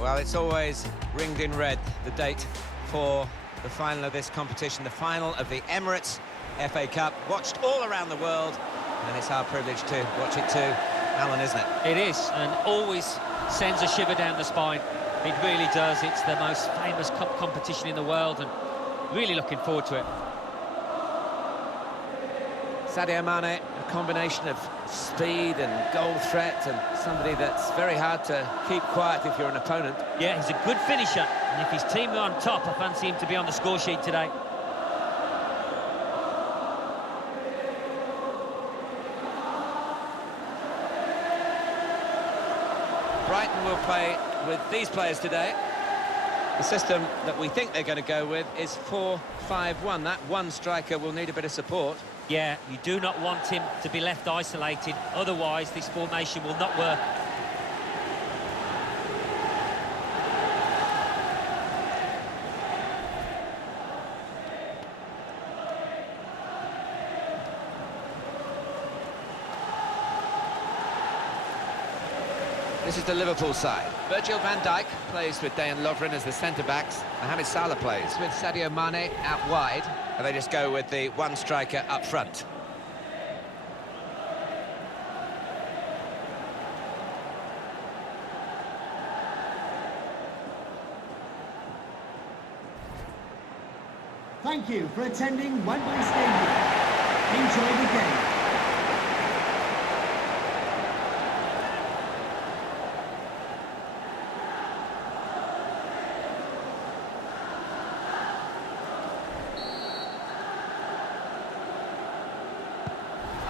Well, it's always ringed in red, the date for the final of this competition, the final of the Emirates FA Cup, watched all around the world, and it's our privilege to watch it too, Alan, isn't it? It is, and always sends a shiver down the spine. It really does. It's the most famous cup competition in the world, and really looking forward to it. Sadio Mane, a combination of speed and goal threat, and somebody that's very hard to keep quiet if you're an opponent. Yeah, he's a good finisher, and if his team are on top, I fancy him to be on the score sheet today. Brighton will play with these players today. The system that we think they're going to go with is 4-5-1. That one striker will need a bit of support. Yeah, you do not want him to be left isolated, otherwise this formation will not work. This is the Liverpool side. Virgil van Dijk plays with Dejan Lovren as the centre-backs. Mohamed Salah plays with Sadio Mane out wide. And they just go with the one striker up front. Thank you for attending Wembley Stadium. Enjoy the game.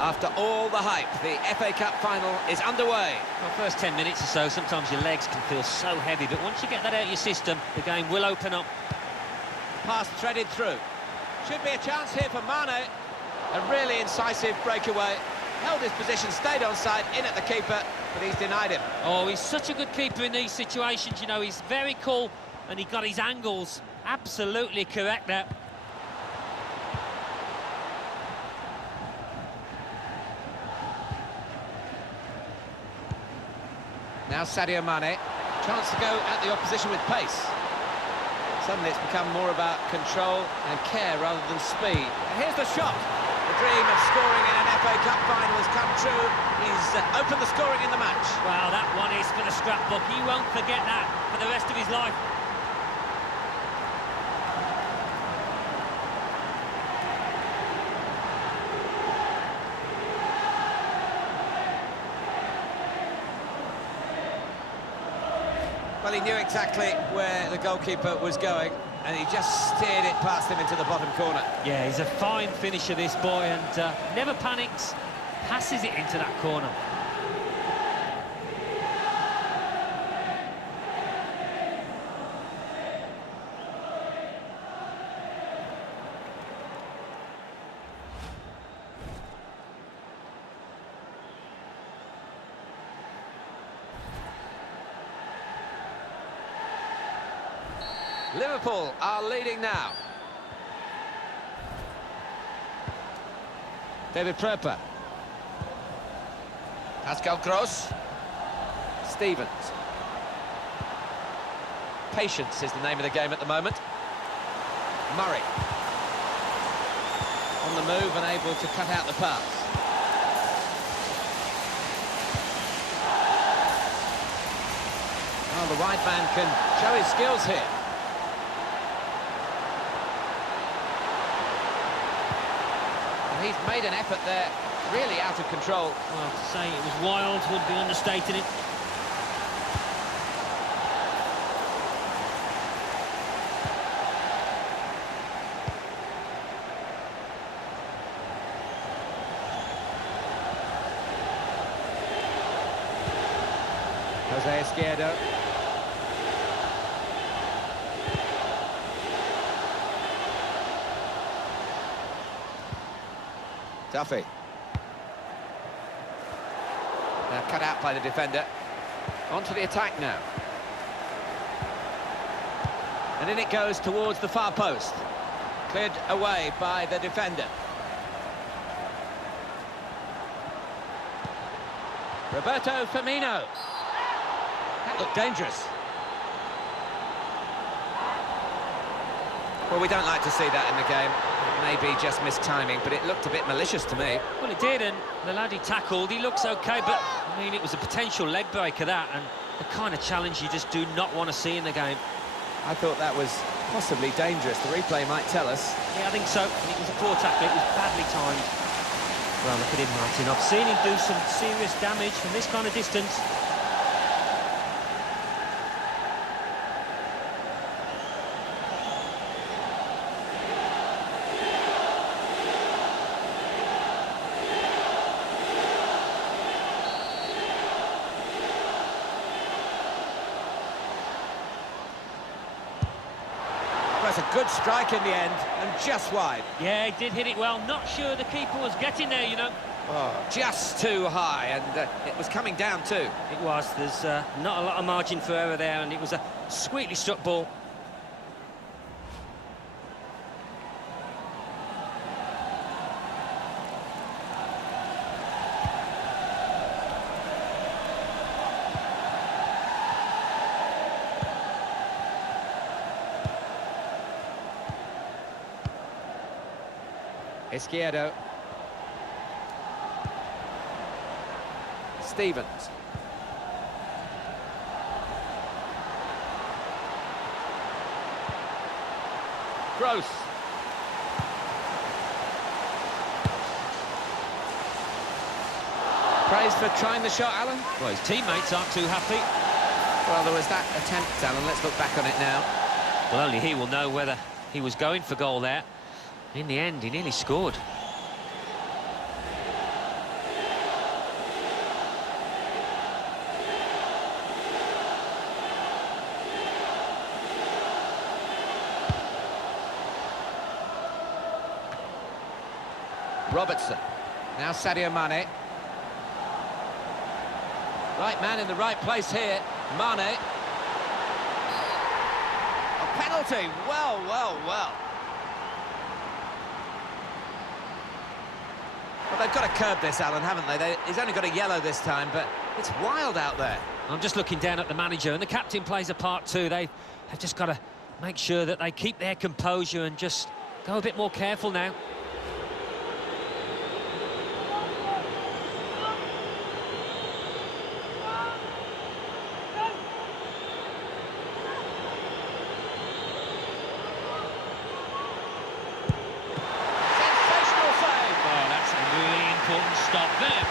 After all the hype, the FA Cup final is underway. Well, first 10 minutes or so, sometimes your legs can feel so heavy, but once you get that out of your system, the game will open up. Pass threaded through. Should be a chance here for Mane. A really incisive breakaway. Held his position, stayed onside, in at the keeper, but he's denied him. Oh, he's such a good keeper in these situations, you know, he's very cool, and he got his angles absolutely correct there. Now Sadio Mane, chance to go at the opposition with pace. Suddenly it's become more about control and care rather than speed. And here's the shot. The dream of scoring in an FA Cup final has come true. He's opened the scoring in the match. Wow, that one is for the scrapbook. He won't forget that for the rest of his life. Well, he knew exactly where the goalkeeper was going, and he just steered it past him into the bottom corner. Yeah, he's a fine finisher, this boy, and never panics, passes it into that corner. Liverpool are leading now. David Pröper. Pascal Gross. Stevens. Patience is the name of the game at the moment. Murray. On the move and able to cut out the pass. Well, the wide man can show his skills here. He's made an effort there, really out of control. Well, to say it was wild would be understating it. Jose Izquierdo. Duffy. Now cut out by the defender. On to the attack now. And in it goes towards the far post. Cleared away by the defender. Roberto Firmino. That looked dangerous. Well, we don't like to see that in the game. It may be just missed timing, but it looked a bit malicious to me. Well, it did, and the lad he tackled, he looks okay, but, I mean, it was a potential leg breaker, that, and the kind of challenge you just do not want to see in the game. I thought that was possibly dangerous. The replay might tell us. Yeah, I think so. It was a poor tackle. It was badly timed. Well, look at him, Martin. I've seen him do some serious damage from this kind of distance. That's a good strike in the end, and just wide. Yeah, he did hit it well. Not sure the keeper was getting there, you know. Oh, just too high, and it was coming down too. It was. There's not a lot of margin for error there, and it was a sweetly struck ball. Izquierdo. Stevens. Gross. Praise for trying the shot, Alan. Well, his teammates aren't too happy. Well, there was that attempt, Alan. Let's look back on it now. Well, only he will know whether he was going for goal there. In the end, he nearly scored. Robertson. Now Sadio Mane. Right man in the right place here. Mane. A penalty. Well, well, well. Well, they've got to curb this, Alan, haven't they? He's only got a yellow this time, but it's wild out there. I'm just looking down at the manager, and the captain plays a part too. They've just got to make sure that they keep their composure and just go a bit more careful now. Stop there.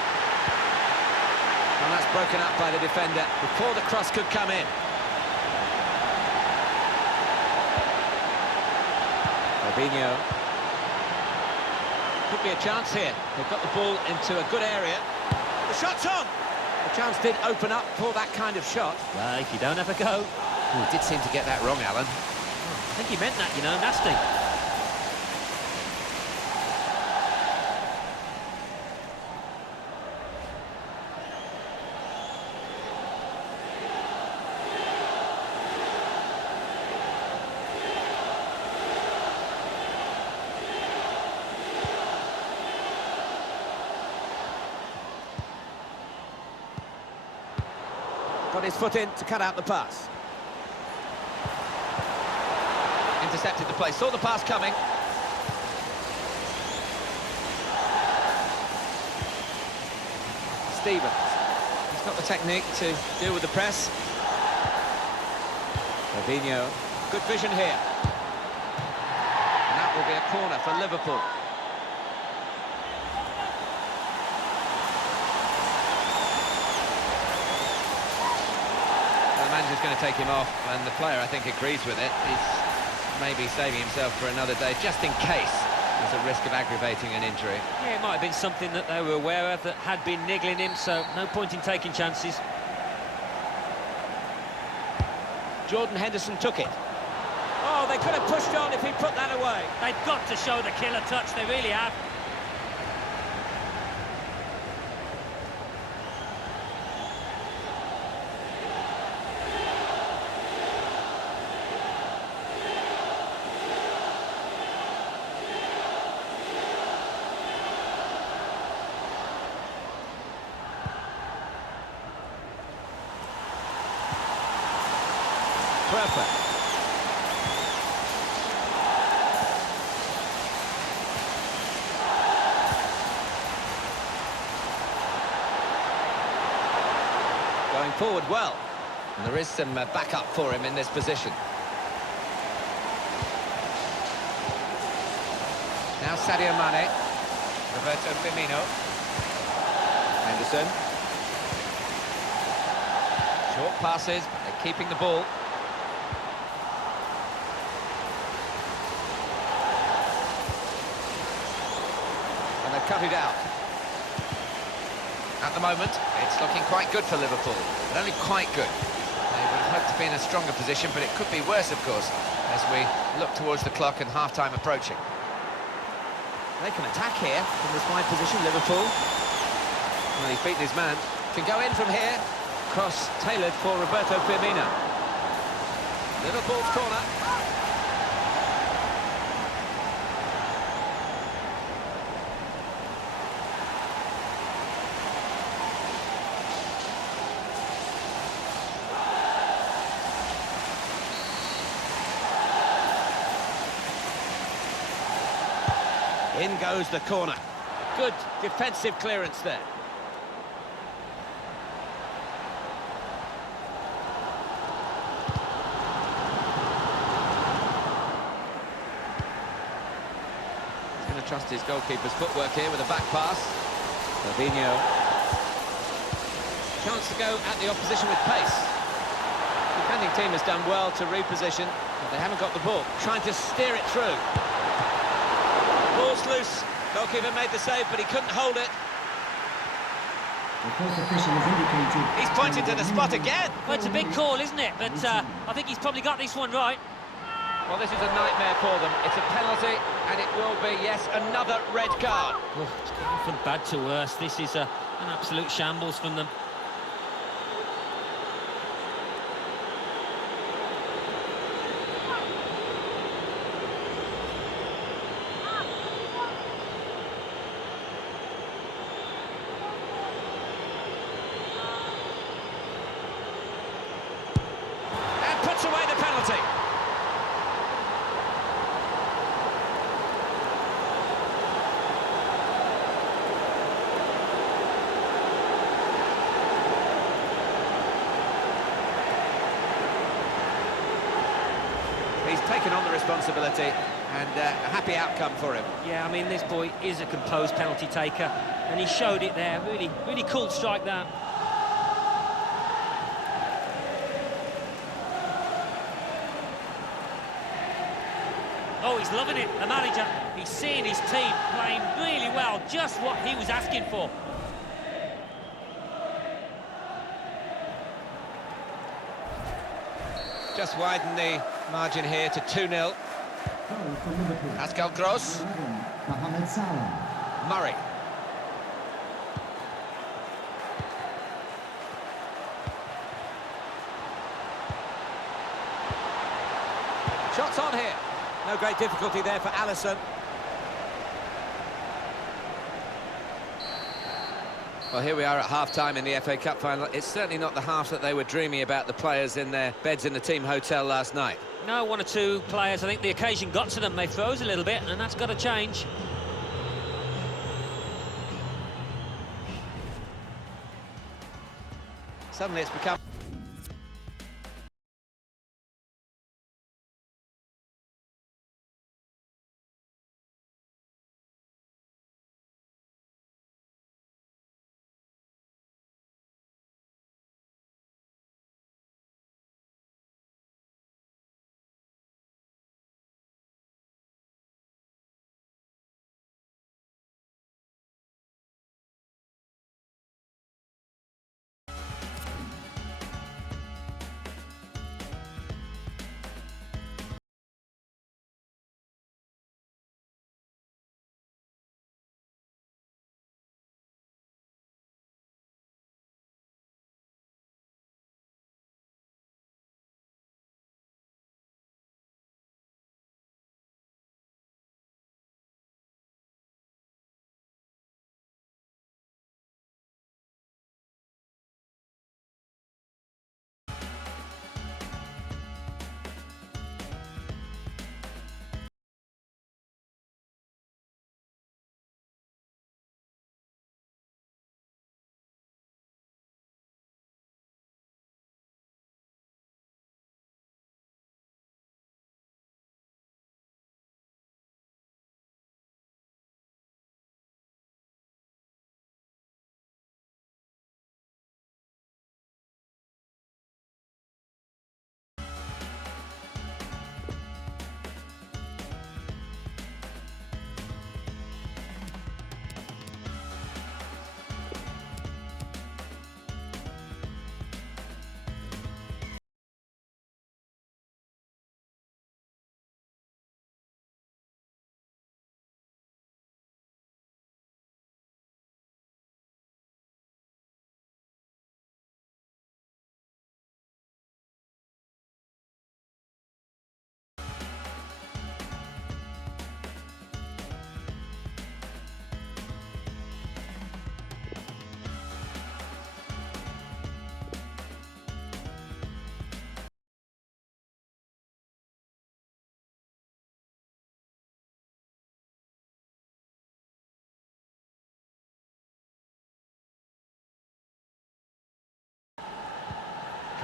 And that's broken up by the defender before the cross could come in. Fabinho. Could be a chance here. They've got the ball into a good area. The shot's on! The chance did open up for that kind of shot. Well, if you don't have a go. Oh, he did seem to get that wrong, Alan. I think he meant that, you know, nasty. Got his foot in to cut out the pass. Intercepted the play, saw the pass coming. Stevens. He's got the technique to deal with the press. Fabinho. Good vision here. And that will be a corner for Liverpool. The manager's going to take him off, and the player, I think, agrees with it. He's maybe saving himself for another day, just in case there's a risk of aggravating an injury. Yeah, it might have been something that they were aware of that had been niggling him, so no point in taking chances. Jordan Henderson took it. Oh, they could have pushed on if he put that away. They've got to show the killer touch, they really have. Perfect. Going forward well. And there is some backup for him in this position. Now Sadio Mane. Roberto Firmino. Henderson. Short passes, but they're keeping the ball. And they've cut it out. At the moment, it's looking quite good for Liverpool, but only quite good. They would have hoped to be in a stronger position, but it could be worse, of course, as we look towards the clock and half-time approaching. They can attack here from this wide position, Liverpool. Well, he's beaten his man. Can go in from here. Cross tailored for Roberto Firmino. Liverpool's corner. In goes the corner. Good defensive clearance there. He's going to trust his goalkeeper's footwork here with a back pass. Fabinho. Chance to go at the opposition with pace. The defending team has done well to reposition, but they haven't got the ball. Trying to steer it through. Ball's loose. Goalkeeper made the save, but he couldn't hold it. The fourth official has indicated... He's pointed to the spot again. Well, it's a big call, isn't it? But I think he's probably got this one right. Well, this is a nightmare for them. It's a penalty, and it will be, yes, another red card. Oh, it's gone from bad to worse. This is an absolute shambles from them. Puts away the penalty. He's taken on the responsibility, and a happy outcome for him. Yeah, I mean, this boy is a composed penalty taker, and he showed it there. Really, really cool strike, that. Oh, he's loving it, the manager. He's seeing his team playing really well, just what he was asking for. Just widen the margin here to 2-0. Pascal Gross. Mohamed Salah. Murray. Shots on here. No great difficulty there for Alisson. Well, here we are at half-time in the FA Cup final. It's certainly not the half that they were dreaming about, the players in their beds in the team hotel last night. No, one or two players, I think the occasion got to them. They froze a little bit, and that's got to change. Suddenly it's become...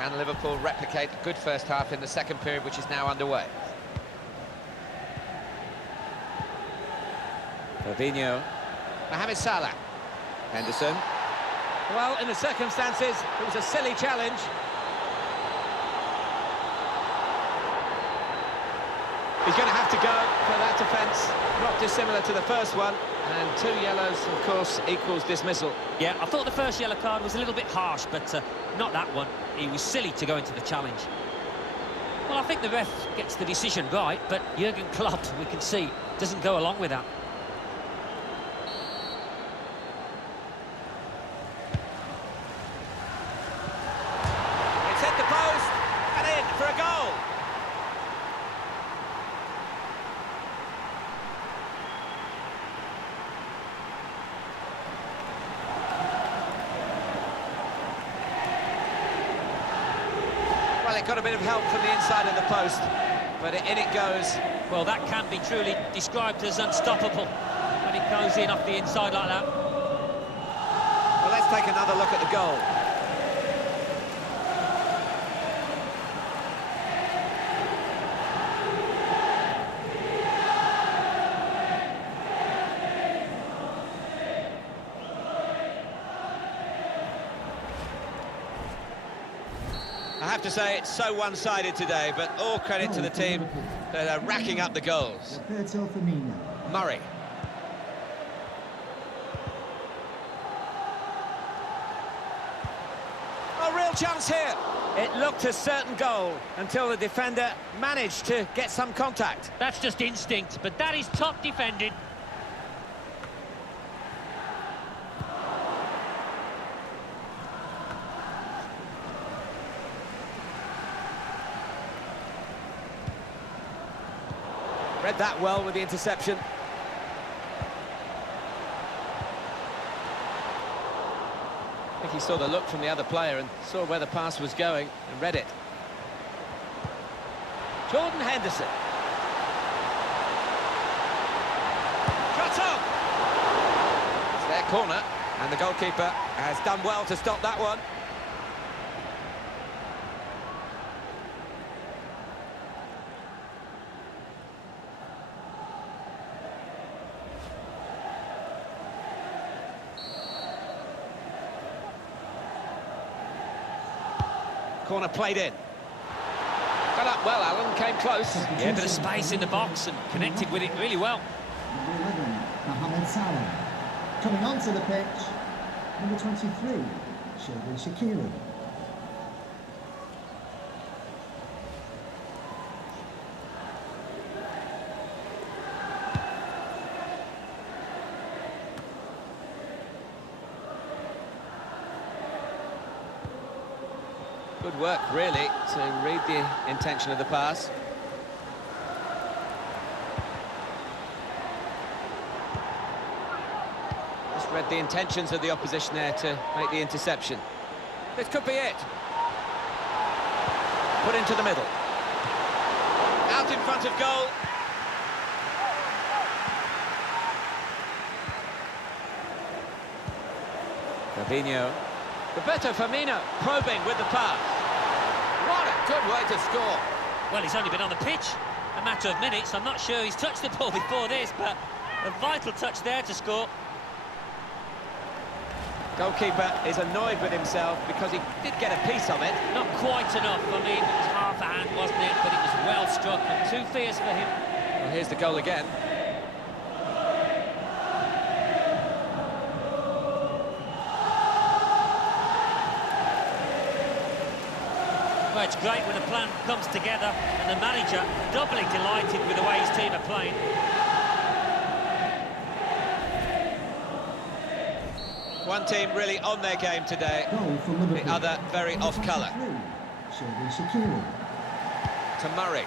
Can Liverpool replicate a good first half in the second period, which is now underway? Fabinho. Mohamed Salah. Henderson. Well, in the circumstances, it was a silly challenge. He's going to have to go for that defence, not dissimilar to the first one. And 2 yellows, of course, equals dismissal. Yeah, I thought the first yellow card was a little bit harsh, but not that one. He was silly to go into the challenge. Well, I think the ref gets the decision right, but Jurgen Klopp, we can see, doesn't go along with that. It's hit the post, and in for a goal. Well, it got a bit of help from the inside of the post, but in it goes. Well, that can be truly described as unstoppable when it goes in off the inside like that. Well, let's take another look at the goal. I have to say, it's so one-sided today, but all credit to the team that are racking up the goals. Roberto Firmino. Murray. A real chance here. It looked a certain goal until the defender managed to get some contact. That's just instinct, but that is top defending. Read that well with the interception. I think he saw the look from the other player and saw where the pass was going and read it. Jordan Henderson. Shot on! It's their corner, and the goalkeeper has done well to stop that one. Corner played in. Got up well, Alan, came close. Yeah, a bit of space in the box and connected with it really well. Number 11, Mohamed Salah. Coming onto the pitch, number 23, Shaqiri. Good work, really, to read the intention of the pass. Just read the intentions of the opposition there to make the interception. This could be it. Put into the middle. Out in front of goal. Fabinho. Roberto Firmino probing with the pass. What a good way to score. Well, he's only been on the pitch a matter of minutes. I'm not sure he's touched the ball before this, but a vital touch there to score. Goalkeeper is annoyed with himself because he did get a piece of it. Not quite enough. I mean, it was half a hand, wasn't it? But it was well struck and too fierce for him. Well, here's the goal again. Well, it's great when a plan comes together and the manager doubly delighted with the way his team are playing. One team really on their game today, Goal for Liverpool. the other very off colour. Shaqiri. To Murray.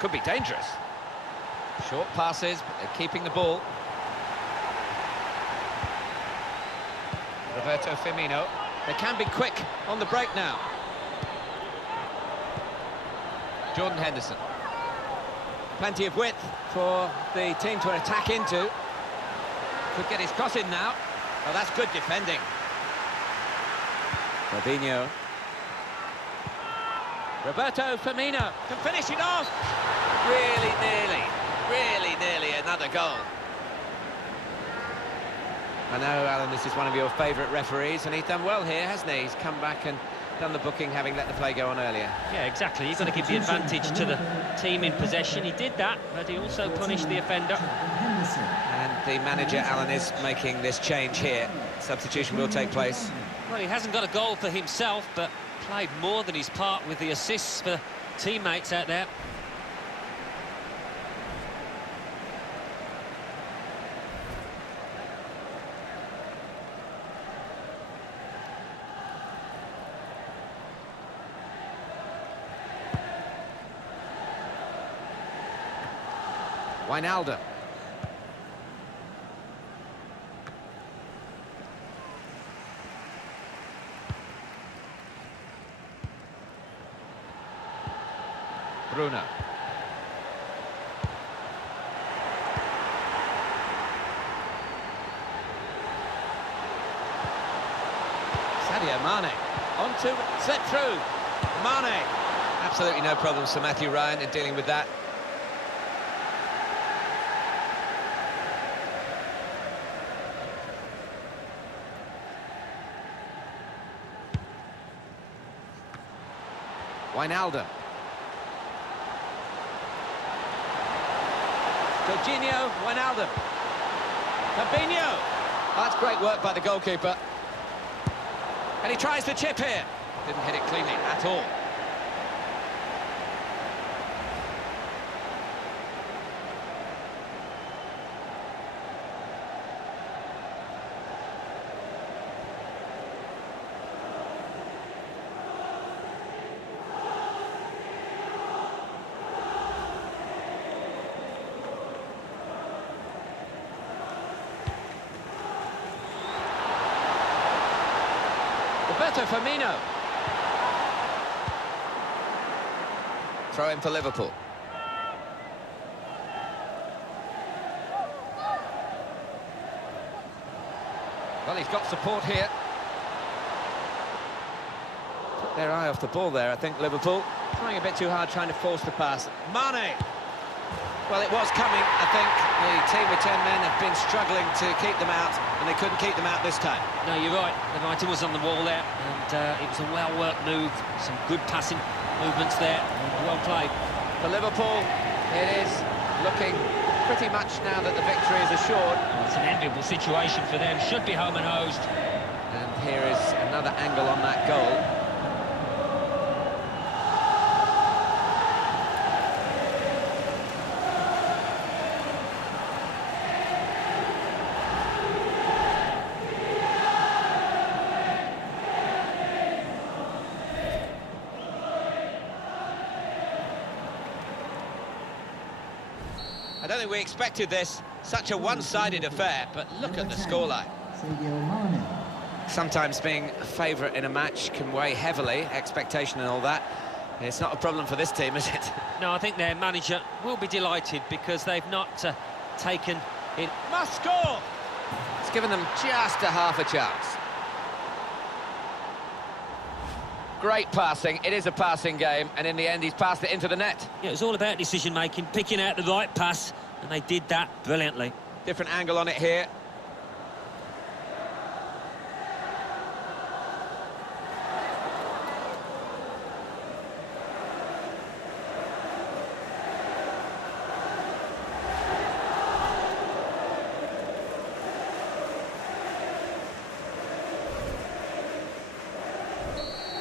Could be dangerous. Short passes, but they're keeping the ball. Roberto Firmino. They can be quick on the break now. Jordan Henderson. Plenty of width for the team to attack into. Could get his cross in now. Oh, that's good defending. Fabinho. Roberto Firmino can finish it off. Really nearly another goal. I know, Alan, this is one of your favourite referees, and he's done well here, hasn't he? He's come back and done the booking, having let the play go on earlier. Yeah, exactly. You've got to give the advantage to the team in possession. He did that, but he also punished the offender. And the manager, Alan, is making this change here. Substitution will take place. Well, he hasn't got a goal for himself, but played more than his part with the assists for teammates out there. Wijnaldum. Bruno. Sadio Mane. On to slip through. Mane. Absolutely no problems for Matthew Ryan in dealing with that. Wijnaldum. Jorginho, Wijnaldum. Fabinho. Oh, that's great work by the goalkeeper. And he tries to chip here. Didn't hit it cleanly at all. Roberto Firmino. Throw in for Liverpool. Well, he's got support here. Took their eye off the ball there, I think, Liverpool. Trying a bit too hard, trying to force the pass. Mane! Well, it was coming, I think. The team with 10 men have been struggling to keep them out, and they couldn't keep them out this time. No, you're right. The writing was on the wall there, and it was a well-worked move. Some good passing movements there. Well played. For Liverpool, it is looking pretty much now that the victory is assured. Well, it's an enviable situation for them. Should be home and hosed. And here is another angle on that goal. I don't think we expected this, such a one-sided affair, but look at the scoreline. Sometimes being a favourite in a match can weigh heavily, expectation and all that. It's not a problem for this team, is it? No, I think their manager will be delighted because they've not taken it. Must score! It's given them just a half a chance. Great passing, it is a passing game, and in the end he's passed it into the net. Yeah, it was all about decision-making, picking out the right pass, and they did that brilliantly. Different angle on it here.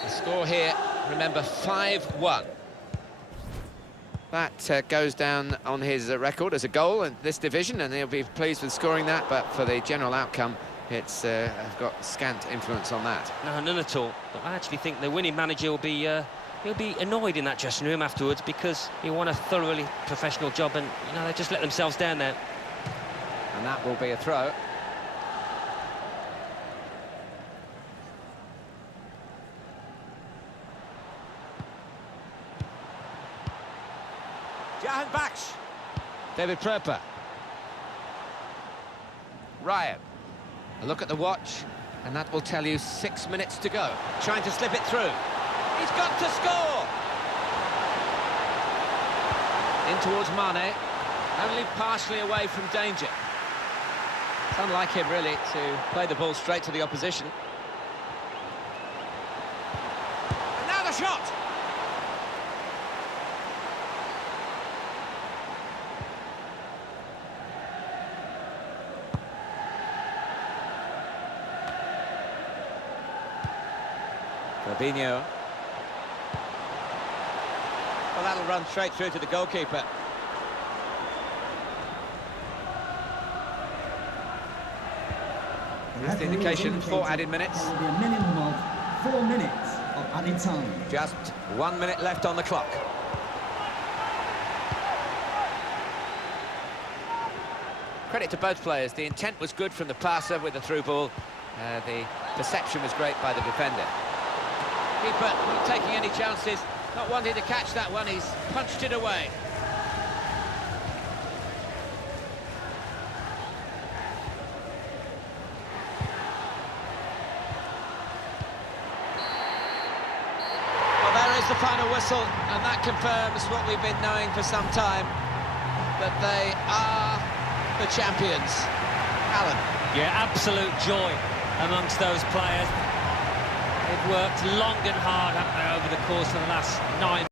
Score here, remember, 5-1. That goes down on his record as a goal in this division, and he'll be pleased with scoring that, but for the general outcome, it's got scant influence on that. No, none at all. But I actually think the winning manager will be he'll be annoyed in that dressing room afterwards because he won a thoroughly professional job, and you know they just let themselves down there. And that will be a throw. Jahan Baksh. David Pröper. Ryan. A look at the watch, and that will tell you 6 minutes to go. Trying to slip it through. He's got to score! In towards Mane, only partially away from danger. It's unlike him, really, to play the ball straight to the opposition. And now the shot! Fabinho. Well, that'll run straight through to the goalkeeper. That's the indication, 4 added minutes. There will be a minimum of 4 minutes of added time. Just 1 minute left on the clock. Credit to both players. The intent was good from the passer with the through ball. The perception was great by the defender. Keeper not taking any chances, not wanting to catch that one. He's punched it away. Well, there is the final whistle, and that confirms what we've been knowing for some time, that they are the champions. Alan. Yeah, absolute joy amongst those players. They've worked long and hard, haven't they, over the course of the last 9